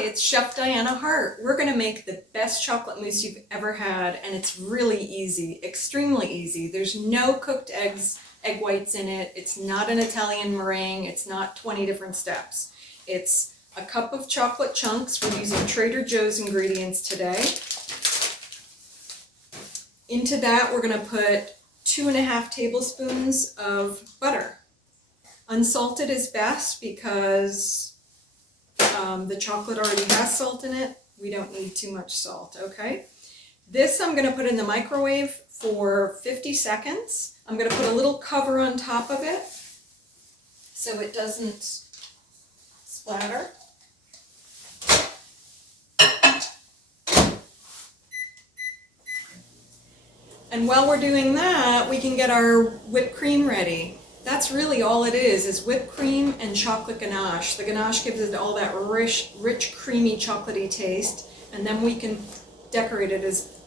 it's Chef Diana Hart. We're going to make the best chocolate mousse you've ever had, and it's really easy, extremely easy. There's no cooked egg whites in it. It's not an Italian meringue. It's not 20 different steps. It's a cup of chocolate chunks. We're using Trader Joe's ingredients today. Into that, we're going to put 2.5 tablespoons of butter. Unsalted is best because the chocolate already has salt in it. We don't need too much salt, okay? This I'm going to put in the microwave for 50 seconds. I'm going to put a little cover on top of it so it doesn't splatter. And while we're doing that, we can get our whipped cream ready. That's really all it is whipped cream and chocolate ganache. The ganache gives it all that rich, creamy, chocolatey taste, and then we can decorate it as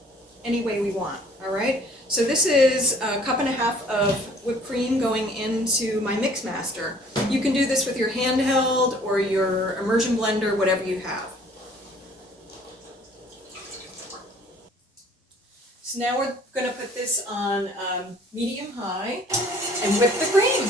any way we want, all right? So this is 1.5 cups of whipped cream going into my mix master. You can do this with your handheld or your immersion blender, whatever you have. So now we're going to put this on medium-high and whip the cream.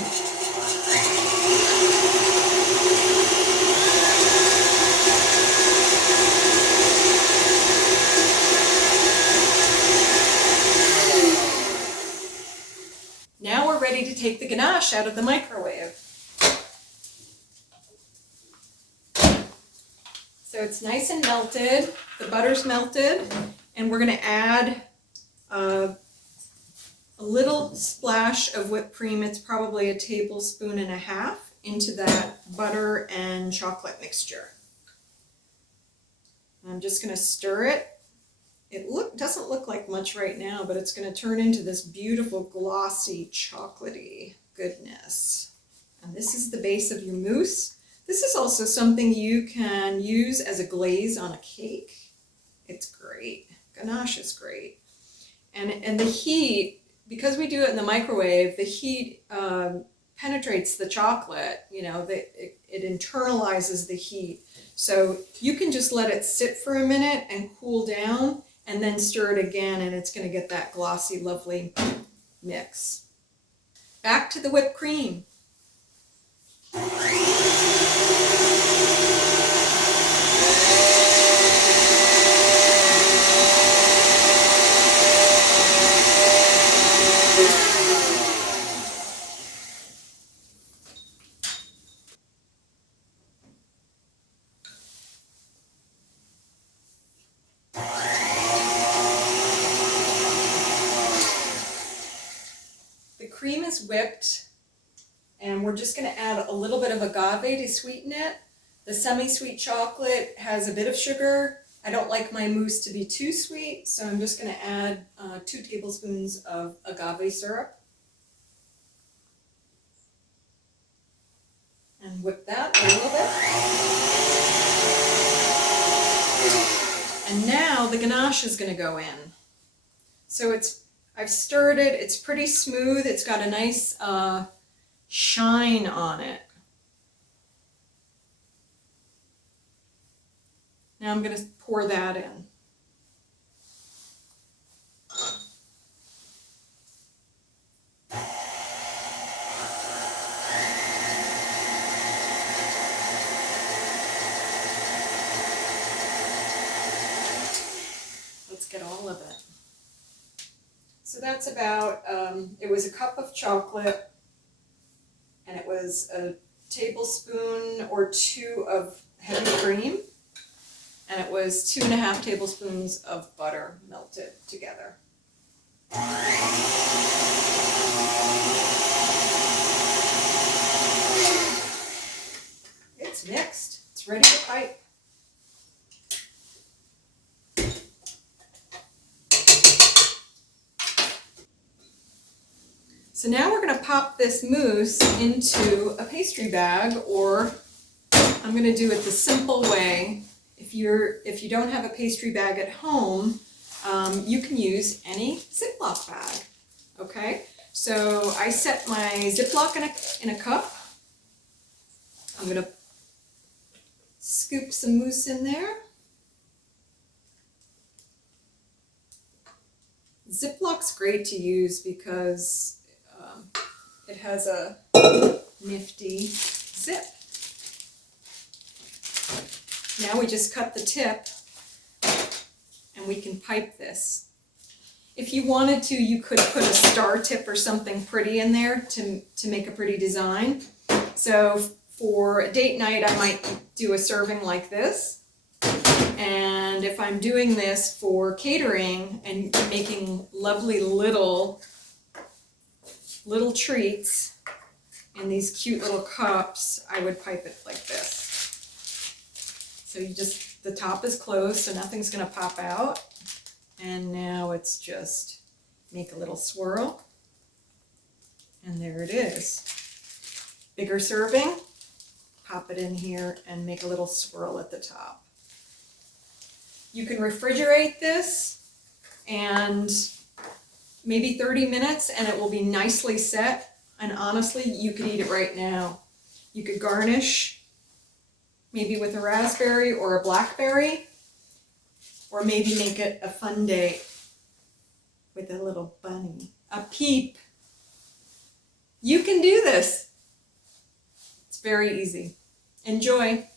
Now we're ready to take the ganache out of the microwave. So it's nice and melted, the butter's melted, and we're going to add a little splash of whipped cream. It's probably 1.5 tablespoons into that butter and chocolate mixture. I'm just going to stir it. It doesn't look like much right now, but it's going to turn into this beautiful glossy chocolatey goodness. And this is the base of your mousse. This is also something you can use as a glaze on a cake. It's great. Ganache is great. And the heat, because we do it in the microwave, the heat penetrates the chocolate, you know, it internalizes the heat. So you can just let it sit for a minute and cool down and then stir it again, and it's going to get that glossy, lovely mix. Back to the whipped cream. The cream is whipped, and we're just going to add a little bit of agave to sweeten it. The semi-sweet chocolate has a bit of sugar. I don't like my mousse to be too sweet, so I'm just going to add 2 tablespoons of agave syrup. And whip that a little bit. And now the ganache is going to go in. So I've stirred it, it's pretty smooth, it's got a nice shine on it. Now I'm going to pour that in. Let's get all of it. So that's about, it was 1 cup of chocolate, and it was 1 tablespoon or 2 of heavy cream, and it was 2.5 tablespoons of butter melted together. It's mixed. It's ready to pipe. So now we're going to pop this mousse into a pastry bag, or I'm going to do it the simple way. If you don't have a pastry bag at home, you can use any Ziploc bag. Okay, so I set my Ziploc in a cup. I'm going to Scoop some mousse in there. Ziplock's great to use because it has a nifty zip. Now we just cut the tip and we can pipe this. If you wanted to, you could put a star tip or something pretty in there to make a pretty design. So for a date night, I might do a serving like this. And if I'm doing this for catering and making lovely little treats in these cute little cups, I would pipe it like this. So the top is closed, so nothing's gonna pop out. And now it's just make a little swirl. And there it is. Bigger serving, pop it in here and make a little swirl at the top. You can refrigerate this and maybe 30 minutes and it will be nicely set. And honestly, you could eat it right now. You could garnish maybe with a raspberry or a blackberry, or maybe make it a fun day with a little bunny, a peep. You can do this. It's very easy. Enjoy.